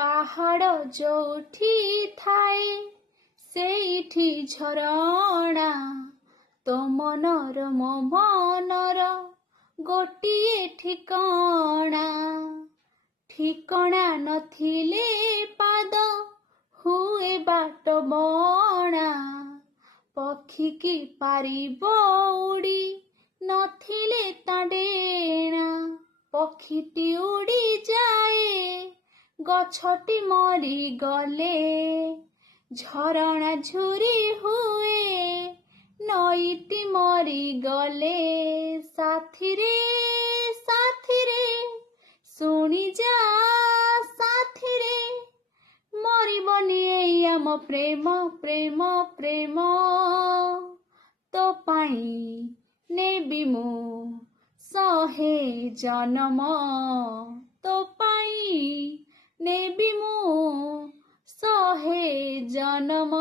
ପାହାଡ଼ ଯୋଉଠି ଥାଏ ସେଇଠି ଝରଣା, ତୋ ମନର ମୋ ମନର ଗୋଟିଏ ଠିକଣା। ଠିକଣା ନଥିଲେ ପାଦ ହୁଏ ବାଟ ବଣା, ପକ୍ଷୀକି ପାରିବ ଉଡ଼ି ନଥିଲେ ତା ଡେଣା। ପକ୍ଷୀଟି ଉଡ଼ିଯାଏ ଗଛଟି ମରିଗଲେ, ଝରଣା ଝୁରି ହୁଏ ନଈଟି ମରିଗଲେ। ସାଥିରେ ସାଥିରେ ଶୁଣିଯା ସାଥିରେ, ମରିବନି ଏଇ ଆମ ପ୍ରେମ ପ୍ରେମ ପ୍ରେମ। ତୋ ପାଇଁ ନେବି ମୁଁ 100 ଜନମ, ତୋ ପାଇଁ ନେବି ମୁଁ 100 ଜନମ।